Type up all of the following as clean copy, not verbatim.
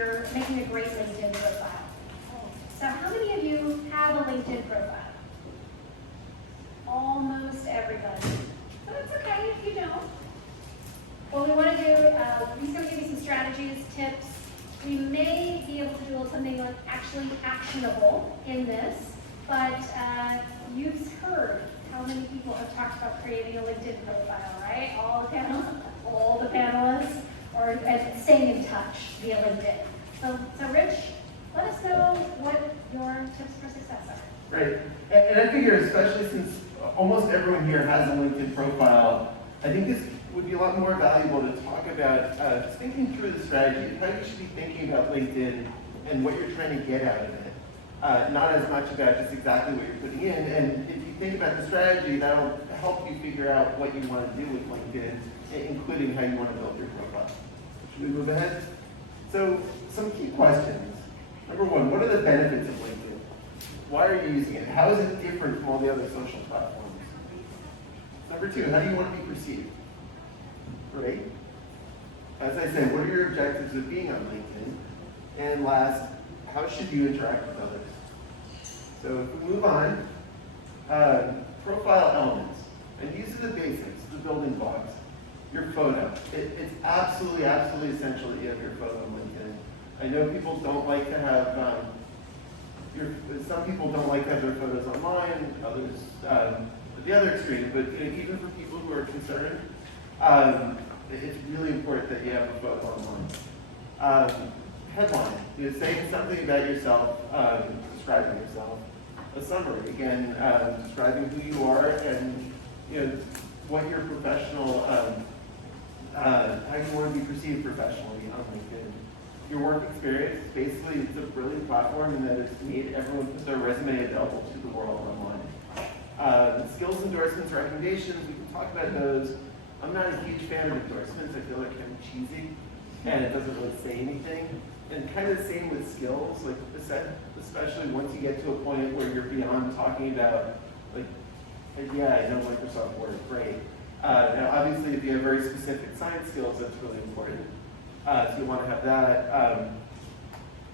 you're making a great LinkedIn profile. So how many of you have a LinkedIn profile? Almost everybody. So that's okay if you don't. What we want to do, he's going to give you some strategies, tips. We may be able to do something like actually actionable in this, but you've heard how many people have talked about creating a LinkedIn profile, right? All the panelists, or staying in touch via LinkedIn. So Rich, let us know what your tips for success are. Right, and I figure especially since almost everyone here has a LinkedIn profile, I think this would be a lot more valuable to talk about just thinking through the strategy, how you should be thinking about LinkedIn and what you're trying to get out of it. Not as much about just exactly what you're putting in. And if you think about the strategy, that'll help you figure out what you want to do with LinkedIn, including how you want to build your profile. Should we move ahead? So, some key questions. Number one, what are the benefits of LinkedIn? Why are you using it? How is it different from all the other social platforms? Number two, how do you want to be perceived? Great. As I said, what are your objectives of being on LinkedIn? And last, how should you interact with others? So if we move on, profile elements. And these are the basics, the building blocks. Your photo. It's absolutely essential that you have your photo on LinkedIn. I know people don't like to have, some people don't like to have their photos online, others at the other extreme, but even for people who are concerned, it's really important that you have a photo online. Headline, saying something about yourself, describing yourself. A summary, again, describing who you are and what your professional, how you want to be perceived professionally on LinkedIn. Your work experience, basically it's a brilliant platform in that it's made everyone put their resume available to the world online. Skills, endorsements, recommendations, we can talk about those. I'm not a huge fan of endorsements. I feel like kind of cheesy, and it doesn't really say anything. And kind of the same with skills, like especially once you get to a point where you're beyond talking about, like, yeah, I know Microsoft Word, great. Now, obviously, if you have very specific science skills, that's really important. So you want to have that.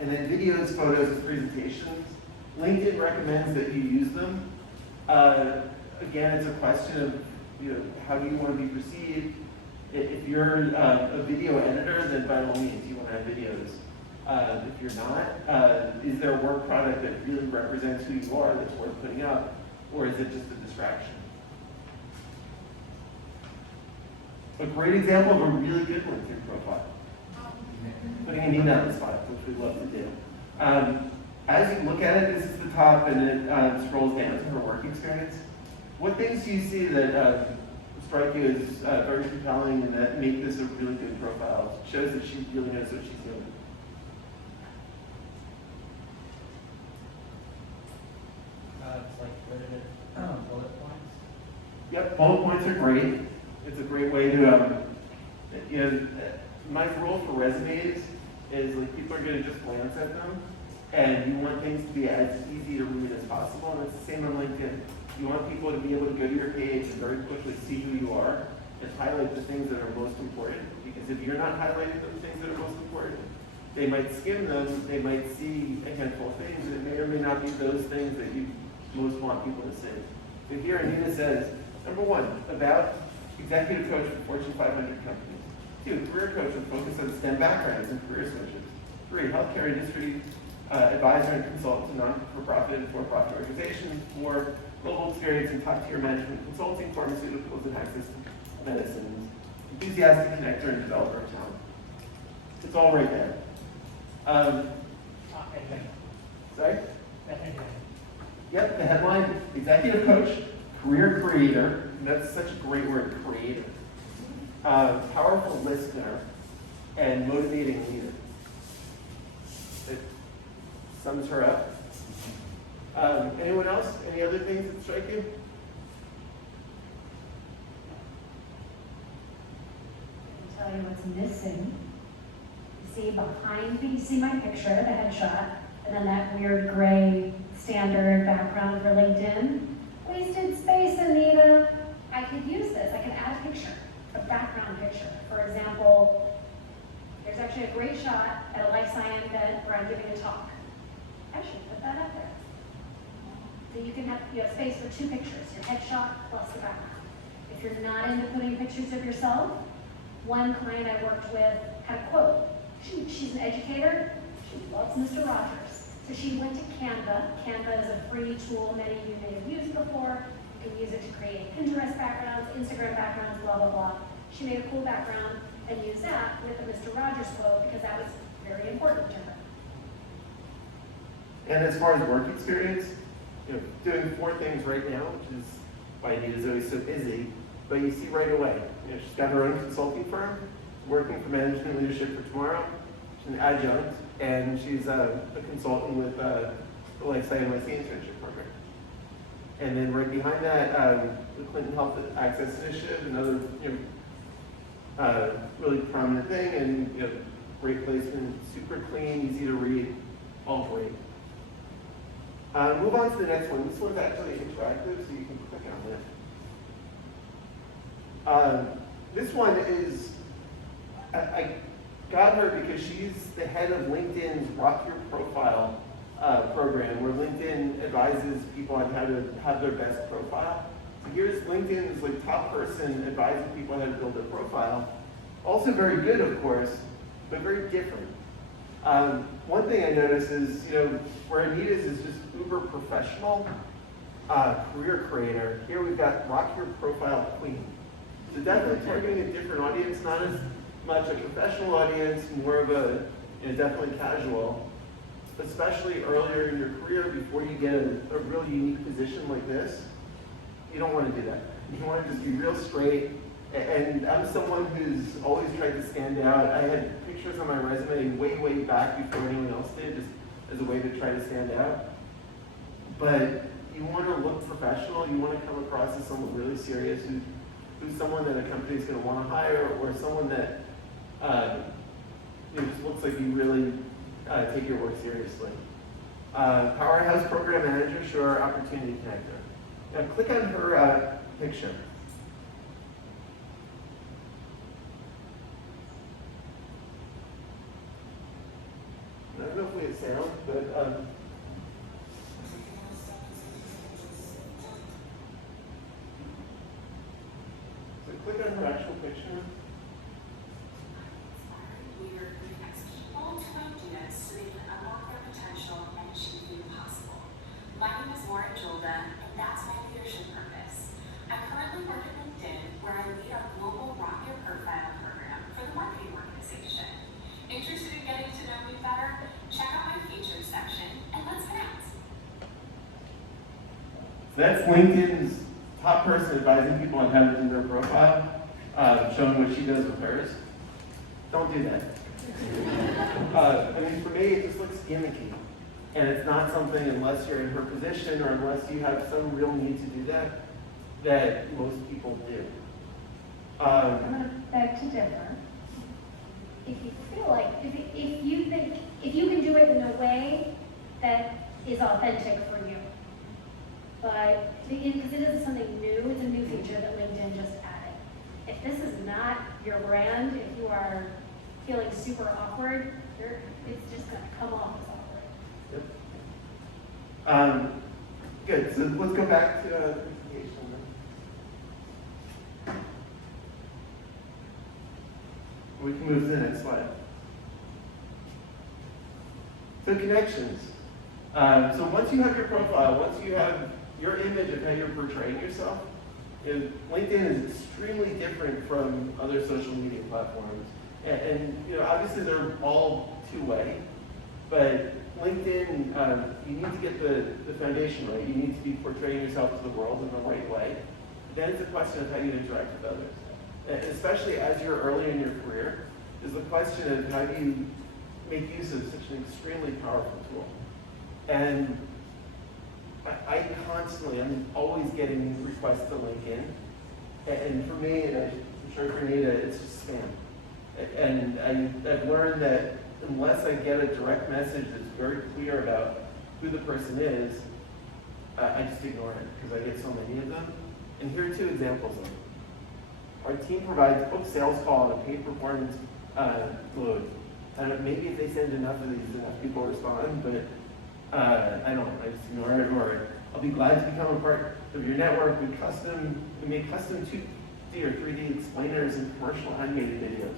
And then videos, photos, and presentations. LinkedIn recommends that you use them. Again, it's a question of, how do you want to be perceived? If you're a video editor, then by all means, you want to have videos. If you're not, is there a work product that really represents who you are that's worth putting up, or is it just a distraction? A great example of a really good LinkedIn profile. Putting an email in the spot, which we love to do. As you look at it, this is the top, and it scrolls down to her work experience. What things do you see that strike you as very compelling and that make this a really good profile? It shows that she really knows what she's doing. It's like limited bullet points. Yep, bullet points are great. It's a great way to, my rule for resumes is like people are going to just glance at them, and you want things to be as easy to read as possible, and it's the same on LinkedIn. You want people to be able to go to your page and very quickly see who you are and highlight the things that are most important, because if you're not highlighting the things that are most important, they might skim them, they might see a handful of things, and it may or may not be those things that you most want people to see. So here Anita says, number one, about executive coach for Fortune 500 companies. 2, career coach with focus on STEM backgrounds and career switches. 3, healthcare industry advisor and consultant to non-for-profit and for-profit organizations. 4, global experience in top-tier management consulting, pharmaceuticals, and access to medicines. Enthusiastic connector and developer of talent. It's all right there. Sorry? Yep, the headline, executive coach, career creator. That's such a great word, creator. Powerful listener, and motivating leader. It sums her up. Anyone else? Any other things that strike you? I can tell you what's missing. You see behind me, you see my picture, the headshot, and then that weird gray standard background for LinkedIn. Wasted space, Anita. I could use this. I could add a picture, a background picture. For example, there's actually a great shot at a LifeSci science event where I'm giving a talk. I should put that up there. So you can have, you have space for 2 pictures, your headshot plus the background. If you're not into putting pictures of yourself, one client I worked with had a quote. She's an educator, she loves Mr. Rogers. So she went to Canva. Canva is a free tool many of you may have used before. You can use it to create Pinterest backgrounds, Instagram backgrounds, blah, blah, blah. She made a cool background and used that with the Mr. Rogers quote because that was very important to her. And as far as work experience, doing 4 things right now, which is why Anita's always so busy, but you see right away. She's got her own consulting firm, working for management leadership for tomorrow. She's an adjunct, and she's a consultant with the LifeSci NYC Internship program. And then right behind that, the Clinton Health Access Initiative, another really prominent thing, and great placement, super clean, easy to read, all great. Move on to the next one. This one's actually interactive, so you can click on it. This one is, I got her because she's the head of LinkedIn's Rock Your Profile program, where LinkedIn advises people on how to have their best profile. So here's LinkedIn's top person advising people how to build their profile. Also very good, of course, but very different. One thing I noticed is, where Anita's is just uber professional career creator, here we've got Rock Your Profile Queen. So definitely targeting a different audience, not as much a professional audience, more of a definitely casual, especially earlier in your career before you get a really unique position like this. You don't want to do that. You want to just be real straight. And I'm someone who's always tried to stand out. I had pictures on my resume way back before anyone else did, just as a way to try to stand out. But you want to look professional. You want to come across as someone really serious, who's someone that a company is going to want to hire, or someone that just looks like you really take your work seriously. Powerhouse Program Manager, sure, Opportunity Connector. Now click on her picture. I don't know if we have sound, but so click on her actual picture. We recruit people to ideas so they can unlock their potential and achieve the impossible. My name is Lauren Jolda, and that's my leadership purpose. I currently work at LinkedIn, where I lead our global Rock Your Profile program for the marketing organization. Interested in getting to know me better? Check out my features section, and let's connect. So that's LinkedIn's top person advising people on how to do their profile, showing what she does with hers. Don't do that. For me, it just looks gimmicky. And it's not something, unless you're in her position or unless you have some real need to do that, that most people do. I'm going to beg to differ. If you feel like, if you think, if you can do it in a way that is authentic for you. But, because it is something new, it's a new feature that LinkedIn just added. If this is not your brand, if you are feeling super awkward, it's just going to come off as awkward. Yep. Good, so let's go back to the presentation. We can move to the next slide. So connections. So once you have your profile, once you have your image of how you're portraying yourself, LinkedIn is extremely different from other social media platforms. And obviously they're all two-way, but LinkedIn, you need to get the foundation right. You need to be portraying yourself to the world in the right way. Then it's a question of how you interact with others. And especially as you're early in your career, is the question of how do you make use of such an extremely powerful tool. And I'm always getting requests to link in. And for me, and I'm sure for Anita, it's just spam. And I've learned that unless I get a direct message that's very clear about who the person is, I just ignore it because I get so many of them. And here are 2 examples of them. Our team provides book sales call and a paid performance load I don't know, maybe if they send enough of these, enough people respond, but I don't, I just ignore it, or I'll be glad to become a part of your network. We make custom 2D or 3D explainers and commercial animated videos.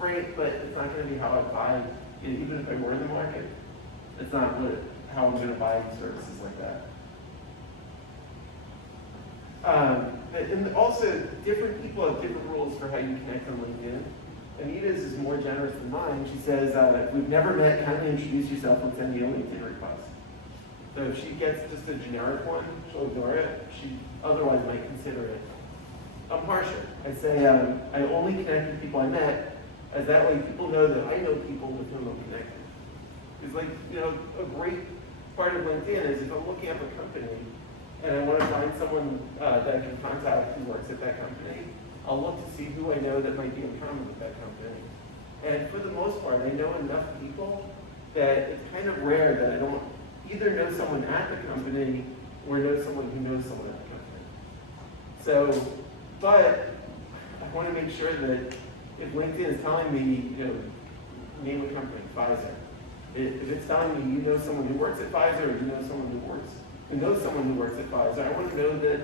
Great, but it's not going to be how I buy, even if I were in the market, it's not how I'm going to buy services like that. And also, different people have different rules for how you connect on LinkedIn. Anita's is more generous than mine. She says, if we've never met, kindly introduce yourself and send me a LinkedIn request. So if she gets just a generic one, she'll ignore it. She otherwise might consider it. I'm harsher. I say, I only connect with people I met, as that way people know that I know people with whom I'm connected. It's like, a great part of LinkedIn is if I'm looking up a company and I want to find someone that I can contact who works at that company, I'll look to see who I know that might be in common with that company. And for the most part, I know enough people that it's kind of rare that I don't either know someone at the company or know someone who knows someone at the company. So, but I want to make sure that if LinkedIn is telling me, name a company, Pfizer. If it's telling me you know someone who works at Pfizer or you know someone who knows someone who works at Pfizer, I want to know that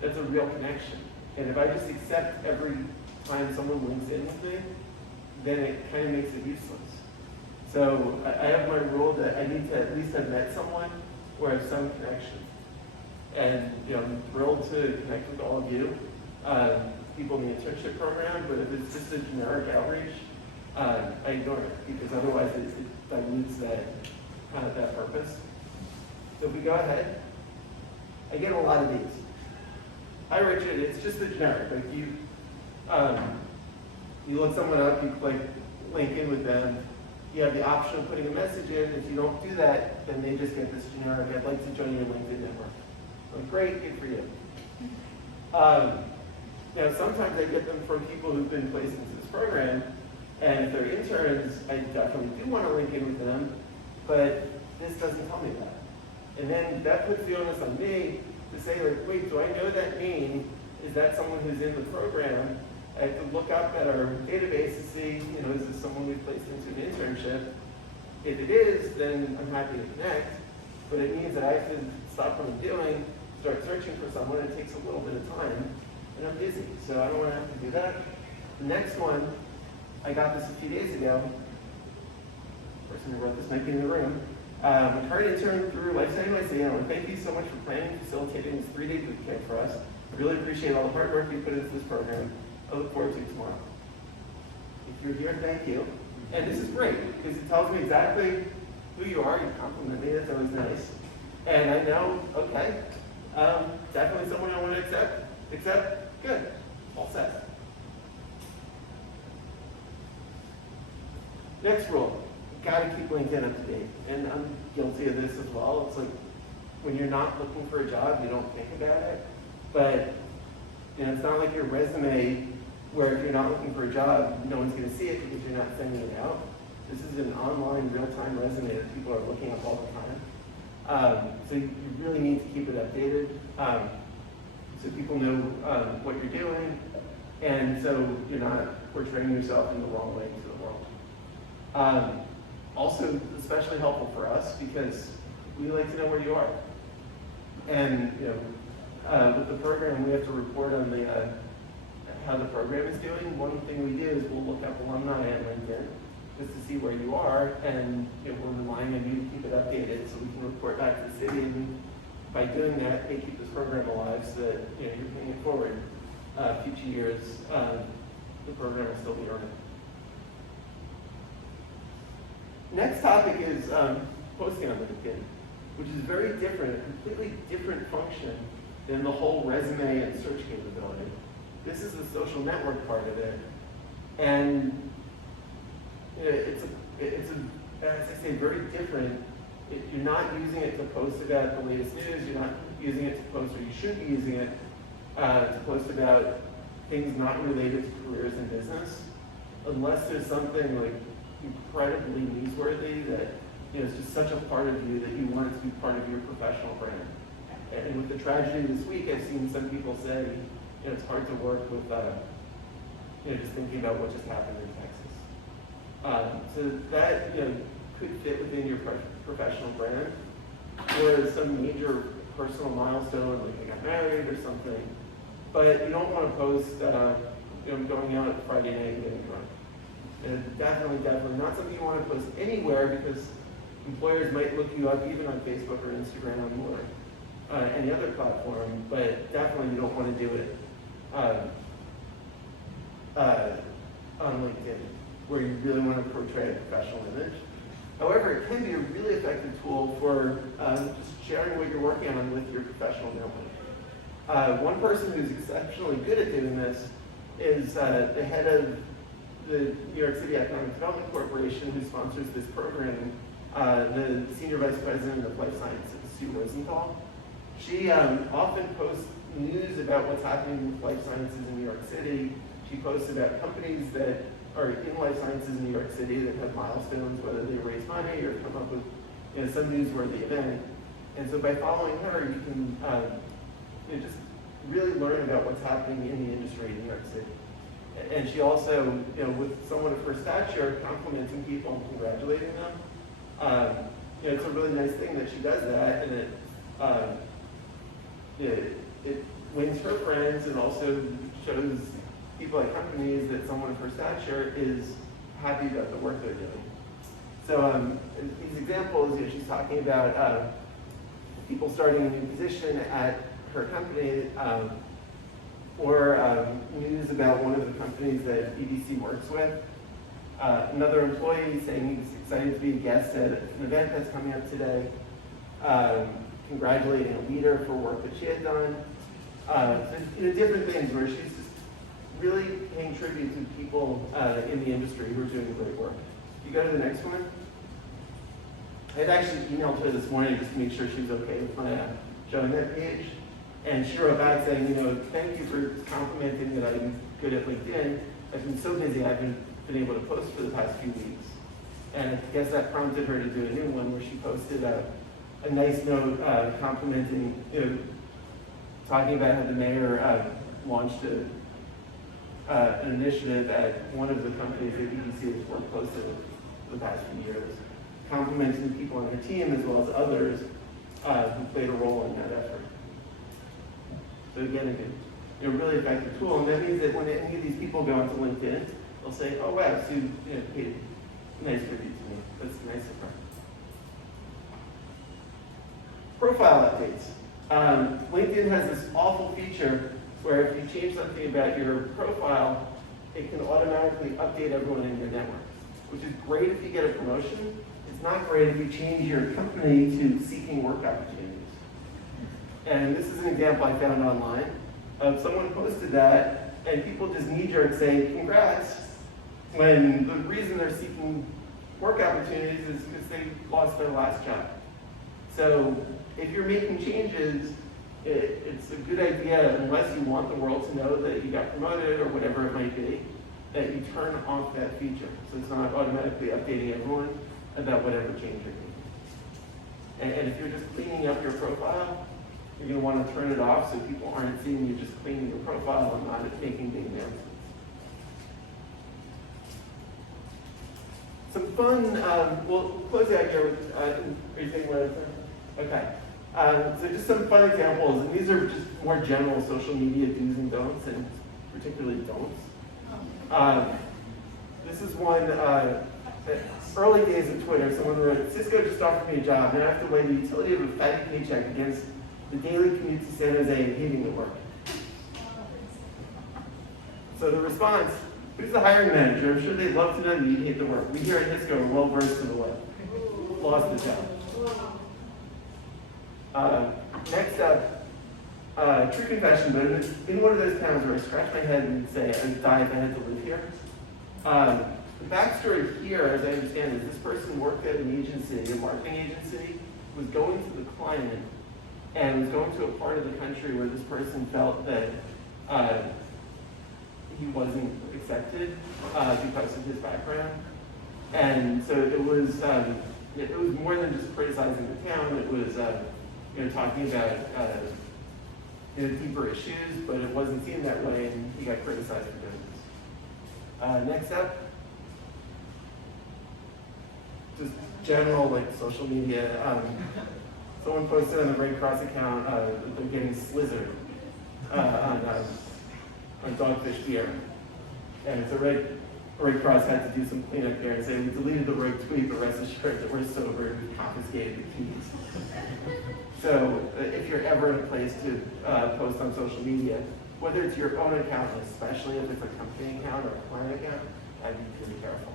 that's a real connection. And if I just accept every time someone links in with me, then it kind of makes it useless. So I have my rule that I need to at least have met someone or have some connection. And I'm thrilled to connect with all of you, people in the internship program, but if it's just a generic outreach, I ignore it because otherwise it dilutes that purpose. So if we go ahead, I get a lot of these. Hi Richard, it's just a generic. Like you look someone up, you click link in with them, you have the option of putting a message in. If you don't do that, then they just get this generic, I'd like to join your LinkedIn network. Like, great, good for you. Now sometimes I get them from people who've been placed into this program, and if they're interns, I definitely do want to link in with them, but this doesn't tell me that. And then that puts the onus on me to say, like, wait, do I know that name? Is that someone who's in the program? I have to look up at our database to see, is this someone we placed into an internship? If it is, then I'm happy to connect, but it means that I have to stop what I'm doing, start searching for someone. It takes a little bit of time, and I'm busy, so I don't want to have to do that. The next one, I got this a few days ago. The person who wrote this might be in the room. A current intern through LifeSci NYC. I want to thank you so much for planning and facilitating this 3-day boot camp for us. I really appreciate all the hard work you put into this program. I look forward to it tomorrow. If you're here, thank you. And this is great because it tells me exactly who you are. You compliment me. That's always nice. And I know, okay, definitely someone I want to accept. Good. All set. Next rule. Got to keep LinkedIn up to date. And I'm guilty of this as well. It's like when you're not looking for a job, you don't think about it. But it's not like your resume where if you're not looking for a job, no one's going to see it because you're not sending it out. This is an online, real-time resume that people are looking up all the time. So you really need to keep it updated so people know what you're doing, and so you're not portraying yourself in the wrong way to the world. Also, especially helpful for us because we like to know where you are. And with the program, we have to report on how the program is doing. One thing we do is we'll look up alumni on LinkedIn just to see where you are, and we're relying on you to keep it updated so we can report back to the city. And by doing that, they keep this program alive so that you're paying it forward. Future years, the program will still be running. Next topic is posting on LinkedIn, which is very different, a completely different function than the whole resume and search capability. This is the social network part of it, and it's as I say, very different. You're not using it to post about the latest news. You're not using it to post, or you should be using it to post about things not related to careers in business, unless there's something like incredibly newsworthy that is just such a part of you that you want it to be part of your professional brand. And with the tragedy this week, I've seen some people say it's hard to work with just thinking about what just happened in Texas. So that could fit within your professional brand, or some major personal milestone, like I got married or something. But you don't want to post, going out Friday night and getting drunk. And definitely not something you want to post anywhere, because employers might look you up even on Facebook or Instagram or any other platform. But definitely you don't want to do it on LinkedIn, where you really want to portray a professional image. However, it can be a really effective tool for just sharing what you're working on with your professional network. One person who's exceptionally good at doing this is the head of the New York City Economic Development Corporation, who sponsors this program, the Senior Vice President of Life Sciences, Sue Rosenthal. She often posts news about what's happening with life sciences in New York City. She posts about companies that are in life sciences in New York City that have milestones, whether they raise money or come up with some newsworthy event. And so by following her, you can just really learn about what's happening in the industry in New York City. And she also, with someone of her stature, complimenting people and congratulating them. It's a really nice thing that she does that, and it wins her friends, and also shows people at companies that someone of her stature is happy about the work they're doing. So these examples, she's talking about people starting a new position at her company, or news about one of the companies that EDC works with. Another employee saying he's excited to be a guest at an event that's coming up today. Congratulating a leader for work that she had done. So, different things where she's just really paying tribute to people in the industry who are doing great work. You go to the next one. I'd actually emailed her this morning just to make sure she was okay with my showing that page. And she wrote back saying, thank you for complimenting that I'm good at LinkedIn. I've been so busy, I haven't been able to post for the past few weeks. And I guess that prompted her to do a new one where she posted a nice note complimenting, talking about how the mayor launched an initiative at one of the companies that EDC has worked closely with for the past few years, complimenting people on her team as well as others who played a role in that effort. So again, a really effective tool, and that means that when any of these people go onto LinkedIn, they'll say, "Oh wow, Sue paid a nice tribute to me. That's nice of her." Profile updates. LinkedIn has this awful feature where if you change something about your profile, it can automatically update everyone in your network, which is great if you get a promotion. It's not great if you change your company to seeking work opportunities. And this is an example I found online of someone posted that, and people just knee-jerk saying, "Congrats," when the reason they're seeking work opportunities is because they lost their last job. So if you're making changes, it's a good idea, unless you want the world to know that you got promoted or whatever it might be, that you turn off that feature. So it's not automatically updating everyone about whatever change you're making. And if you're just cleaning up your profile, you're going to want to turn it off so people aren't seeing you just cleaning your profile and not making big announcements. Some fun, we'll close out here with, are you saying what? Okay. So just some fun examples, and these are just more general social media do's and don'ts, and particularly don'ts. This is one, early days of Twitter, someone wrote, "Cisco just offered me a job, and I have to weigh the utility of a fatty paycheck against the daily commute to San Jose and hating the work." So the response, "Who's the hiring manager? I'm sure they'd love to know that you hate the work. We here at Cisco are well versed in the way." Lost the job. Next up, true confession, but in one of those towns where I scratch my head and say I'd die if I had to live here. The backstory here, as I understand it, is this person worked at an agency, a marketing agency, was going to the client, and was going to a part of the country where this person felt that he wasn't accepted because of his background. And so it was more than just criticizing the town. It was talking about deeper issues, but it wasn't seen that way, and he got criticized for doing this. Next up, just general like social media. Someone posted on the Red Cross account that they're getting slizzard on dogfish beer, and it's a Red Cross had to do some cleanup here and say we deleted the rogue tweet, but rest assured that we're sober and we confiscated the keys. So if you're ever in a place to post on social media, whether it's your own account, especially if it's a company account or a client account, I'd be really careful.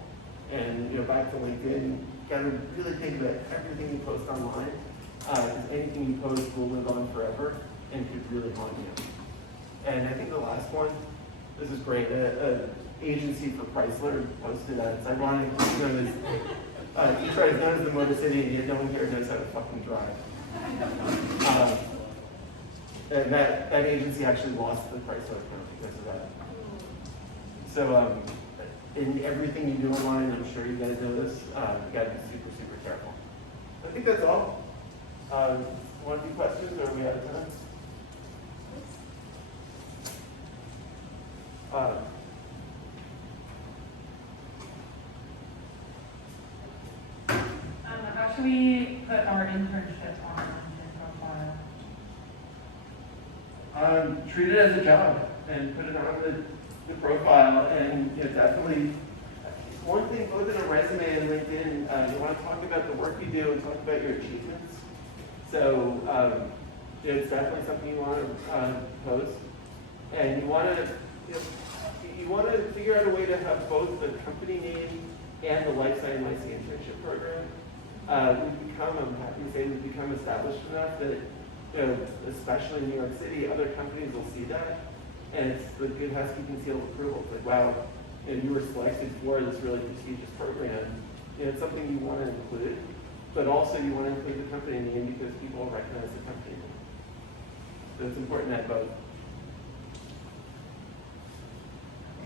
And back to LinkedIn, you gotta really think about everything you post online, because anything you post will live on forever and could really haunt you. And I think the last one, this is great. An agency for Chrysler posted that. It's ironic, Detroit is known as the Motor City, and yet no one here knows how to fucking drive. And that agency actually lost the Chrysler account because of that. So in everything you do online, I'm sure you guys know this, you gotta be super, super careful. I think that's all. Want to do questions, or are we out of time? How should we put our internship on our LinkedIn profile? Treat it as a job and put it on the profile, and definitely one thing both in a resume and LinkedIn, you want to talk about the work you do and talk about your achievements. So it's definitely something you want to post, and you want to figure out a way to have both the company name and the LifeSci NYC Internship program. I'm happy to say, we've become established enough that, especially in New York City, other companies will see that, and it's the good housekeeping seal of approval. It's like, wow, you were selected for this really prestigious program. It's something you want to include, but also you want to include the company name because people recognize the company name. So it's important to have both.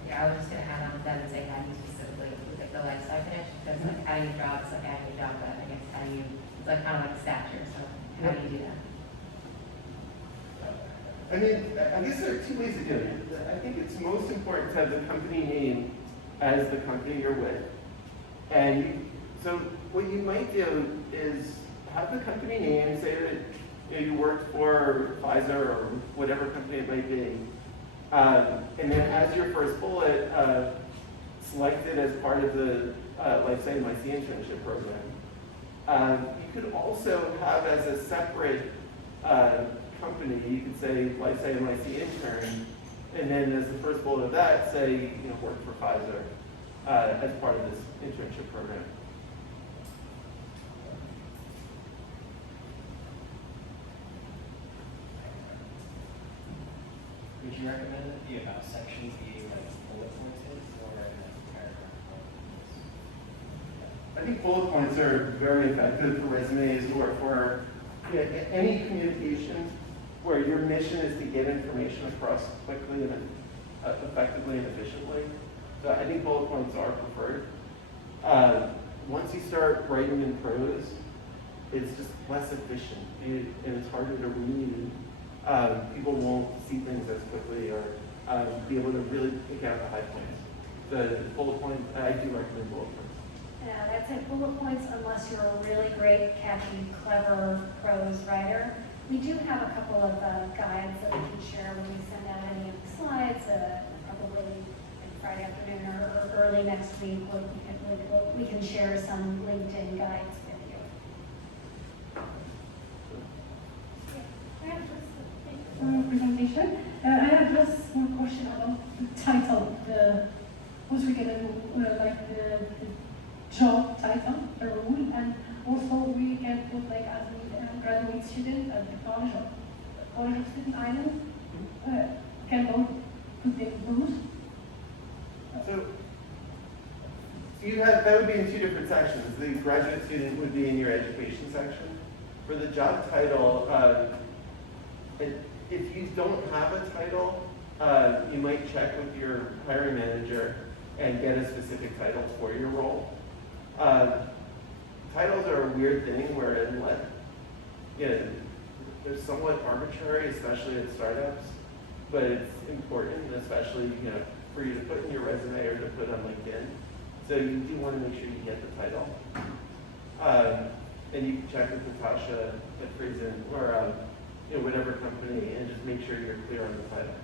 Yeah, I was just going to add on to that and say how do you specifically include like the lifestyle connection, because like adding a job is like adding a job, but I guess how do you, it's like kind of like a stature, so how do you do that? I mean, I guess there are two ways of doing it. I think it's most important to have the company name as the company you're with. And so what you might do is have the company name, say that you worked for Pfizer or whatever company it might be. And then as your first bullet, select it as part of the LifeSci NYC Internship program. You could also have as a separate company, you could say LifeSci NYC Intern, and then as the first bullet of that, say, work for Pfizer as part of this internship program. Would you recommend it be about sections being like bullet pointed or in a paragraph? I think bullet points are very effective for resumes or for any communication where your mission is to get information across quickly and effectively and efficiently. So I think bullet points are preferred. Once you start writing in prose, it's just less efficient and it's harder to read. People won't see things as quickly or be able to really pick out the high points. The bullet points, I do recommend bullet points. Yeah, that's it, bullet points, unless you're a really great, catchy, clever prose writer. We do have a couple of guides that we can share when we send out any of the slides, probably Friday afternoon or early next week. We can share some LinkedIn guides with you. Presentation. I have just one question about the title. Was we get like the job title, the role, and also we can put like as a graduate student at the college of student island. Can both put them both? So you have, that would be in two different sections. The graduate student would be in your education section. For the job title, if you don't have a title, you might check with your hiring manager and get a specific title for your role. Titles are a weird thing where they're somewhat arbitrary, especially at startups, but it's important, especially for you to put in your resume or to put on LinkedIn. So you do want to make sure you get the title. And you can check with Natasha at Friesen or whatever company, and just make sure you're clear on the title.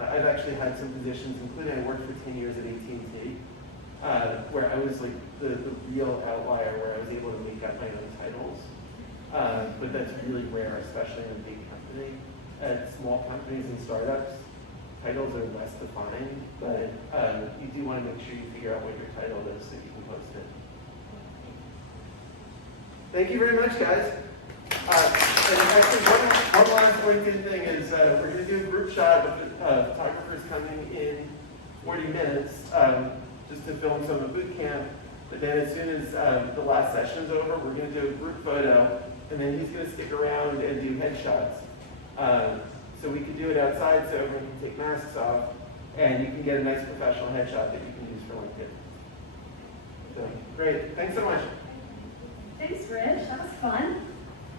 I've actually had some positions, including I worked for 10 years at AT&T, where I was like the real outlier, where I was able to make up my own titles. But that's really rare, especially in a big company. At small companies and startups, titles are less defined, but you do want to make sure you figure out what your title is so you can post it. Thank you very much, guys. And actually, one last LinkedIn thing is we're going to do a group shot with photographers coming in 40 minutes just to film some of boot camp. But then as soon as the last session's over, we're going to do a group photo, and then he's going to stick around and do headshots. So we can do it outside so everyone can take masks off, and you can get a nice professional headshot that you can use for LinkedIn. So, great. Thanks so much. Thanks, Rich. That was fun.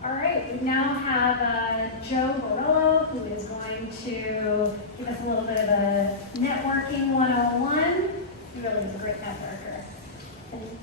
All right, we now have Joe Borello, who is going to give us a little bit of a networking 101. He really is a great networker. And